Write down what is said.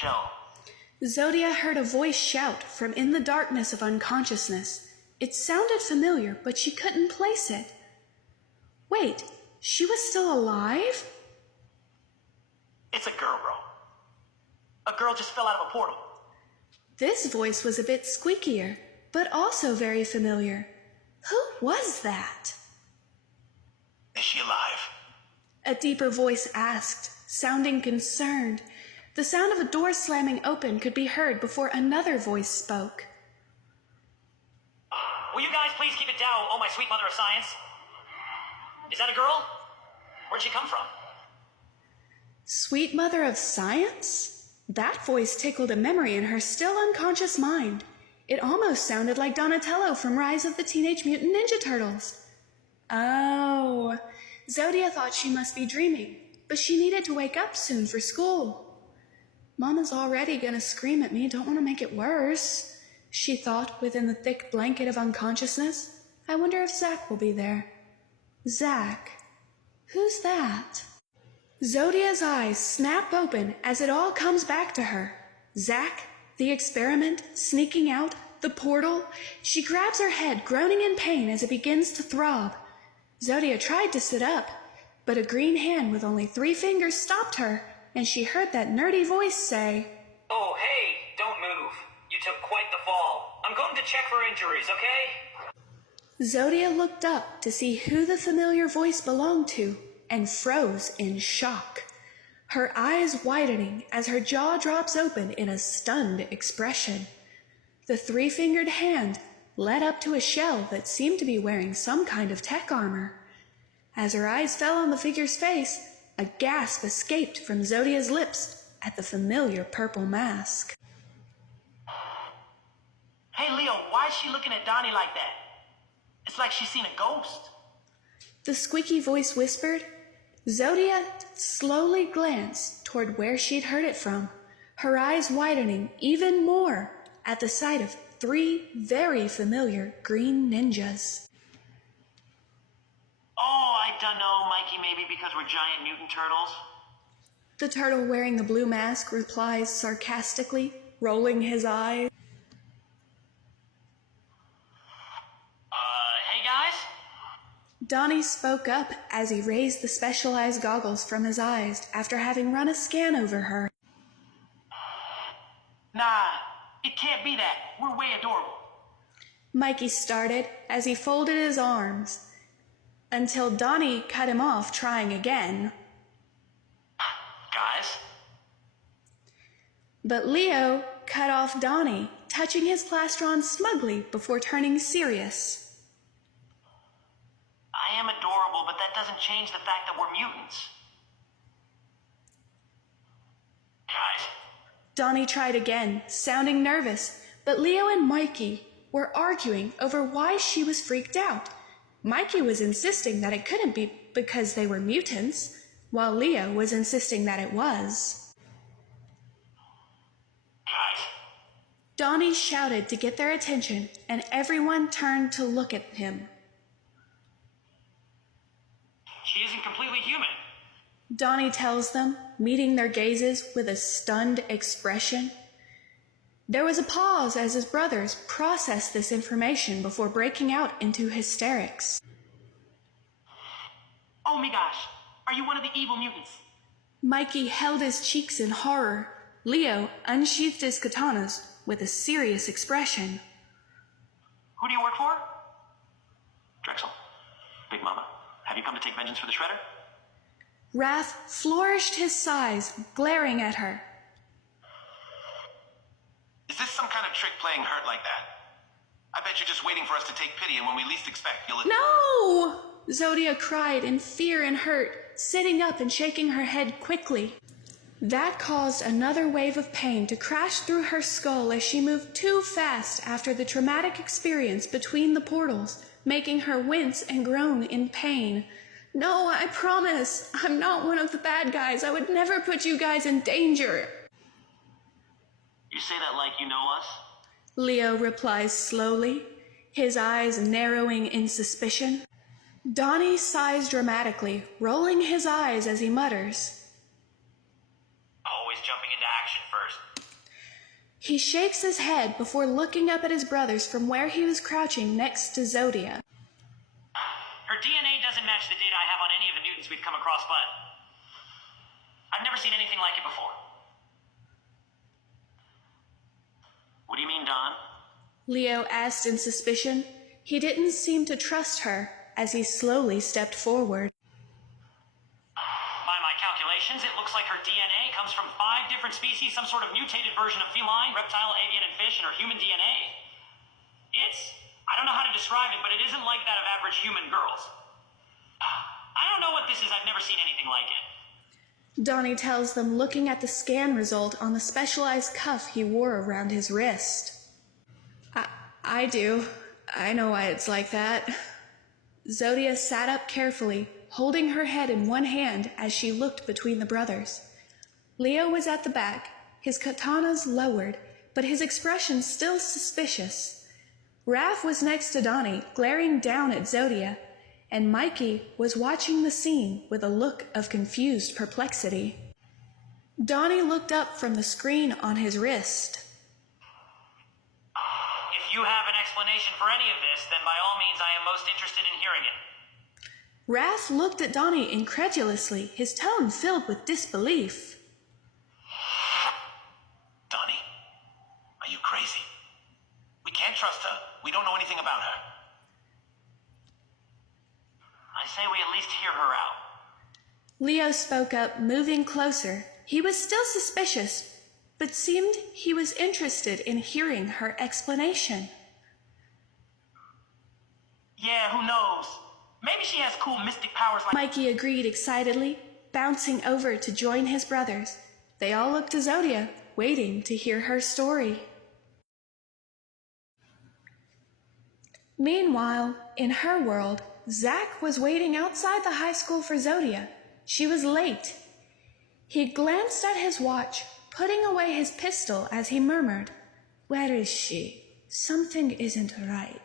shell. Zodia heard a voice shout from in the darkness of unconsciousness. It sounded familiar, but she couldn't place it. Wait, she was still alive? It's a girl. A girl just fell out of a portal. This voice was a bit squeakier, but also very familiar. Who was that? Is she alive? A deeper voice asked, sounding concerned. The sound of a door slamming open could be heard before another voice spoke. Will you guys please keep it down, oh my sweet mother of science? Is that a girl? Where'd she come from? Sweet mother of science? That voice tickled a memory in her still unconscious mind. It almost sounded like Donatello from Rise of the Teenage Mutant Ninja Turtles. Oh, Zodia thought she must be dreaming, but she needed to wake up soon for school. Mama's already gonna scream at me, don't want to make it worse, she thought within the thick blanket of unconsciousness. I wonder if Zack will be there. Zack? Who's that? Zodia's eyes snap open as it all comes back to her. Zack, the experiment, sneaking out, the portal. She grabs her head, groaning in pain as it begins to throb. Zodia tried to sit up, but a green hand with only 3 fingers stopped her, and she heard that nerdy voice say, "Oh, hey, don't move. You took quite the fall. I'm going to check for injuries, okay?" Zodia looked up to see who the familiar voice belonged to, and froze in shock, her eyes widening as her jaw drops open in a stunned expression. The 3-fingered hand led up to a shell that seemed to be wearing some kind of tech armor. As her eyes fell on the figure's face, a gasp escaped from Zodia's lips at the familiar purple mask. Hey, Leo, why is she looking at Donnie like that? It's like she's seen a ghost. The squeaky voice whispered. Zodia slowly glanced toward where she'd heard it from, her eyes widening even more at the sight of 3 very familiar green ninjas. Oh, I dunno, Mikey, maybe because we're giant mutant turtles? The turtle wearing the blue mask replies sarcastically, rolling his eyes. Hey guys? Donnie spoke up as he raised the specialized goggles from his eyes after having run a scan over her. Nah, it can't be that. We're way adorable. Mikey started as he folded his arms, until Donnie cut him off trying again. Guys? But Leo cut off Donnie, touching his plastron smugly before turning serious. I am adorable, but that doesn't change the fact that we're mutants. Guys? Donnie tried again, sounding nervous, but Leo and Mikey were arguing over why she was freaked out. Mikey was insisting that it couldn't be because they were mutants, while Leo was insisting that it was. Guys? Donnie shouted to get their attention, and everyone turned to look at him. She isn't completely human. Donnie tells them, meeting their gazes with a stunned expression. There was a pause as his brothers processed this information before breaking out into hysterics. Oh my gosh, are you one of the evil mutants? Mikey held his cheeks in horror. Leo unsheathed his katanas with a serious expression. Who do you work for? Drexel. Big Mama. Have you come to take vengeance for the Shredder? Raph flourished his size, glaring at her. Is this some kind of trick playing hurt like that? I bet you're just waiting for us to take pity, and when we least expect, you'll... No! Zodia cried in fear and hurt, sitting up and shaking her head quickly. That caused another wave of pain to crash through her skull as she moved too fast after the traumatic experience between the portals, making her wince and groan in pain. No, I promise, I'm not one of the bad guys. I would never put you guys in danger. You say that like you know us? Leo replies slowly, his eyes narrowing in suspicion. Donnie sighs dramatically, rolling his eyes as he mutters. Oh, always jumping into action first. He shakes his head before looking up at his brothers from where he was crouching next to Zodia. Her DNA doesn't match the data I have on any of the mutants we've come across, but I've never seen anything like it before. What do you mean, Don? Leo asked in suspicion. He didn't seem to trust her as he slowly stepped forward. By my calculations, it looks like her DNA comes from 5 different species, some sort of mutated version of feline, reptile, avian, and fish, and her human DNA. I don't know how to describe it, but it isn't like that of average human girls. I don't know what this is. I've never seen anything like it. Donnie tells them, looking at the scan result on the specialized cuff he wore around his wrist. I do. I know why it's like that. Zodia sat up carefully, holding her head in one hand as she looked between the brothers. Leo was at the back, his katanas lowered, but his expression still suspicious. Raph was next to Donnie, glaring down at Zodia, and Mikey was watching the scene with a look of confused perplexity. Donnie looked up from the screen on his wrist. If you have an explanation for any of this, then by all means I am most interested in hearing it. Raph looked at Donnie incredulously, his tone filled with disbelief. Donnie, are you crazy? We can't trust her. We don't know anything about her. I say we at least hear her out. Leo spoke up, moving closer. He was still suspicious, but seemed he was interested in hearing her explanation. Yeah, who knows? Maybe she has cool mystic powers like... Mikey agreed excitedly, bouncing over to join his brothers. They all looked to Zodia, waiting to hear her story. Meanwhile, in her world, Zach was waiting outside the high school for Zodia. She was late. He glanced at his watch, putting away his pistol as he murmured, "Where is she? Something isn't right."